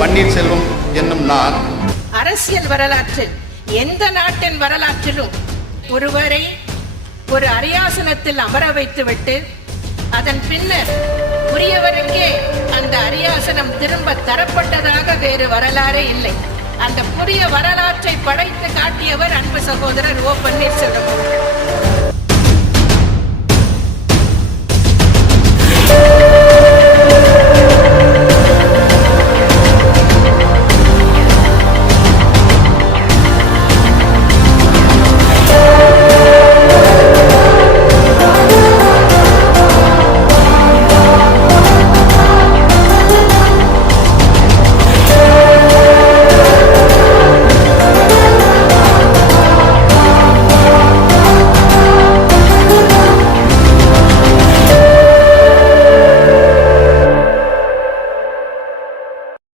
பன்னீர்செல்வம் என்னும் நான் அரசியல் வரலாற்றில் எந்த நாட்டின் வரலாற்றிலும் ஒருவரை ஒரு அரியாசனத்தில் அமர வைத்துவிட்டு அதன் பின்னர் உரியவருக்கே அந்த அரியாசனம் திரும்ப தரப்பட்டதாக வேறு வரலாறே இல்லை. அந்த புதிய வரலாற்றை படைத்து காட்டியவர் அன்பு சகோதரர் ஓ. பன்னீர்செல்வம்.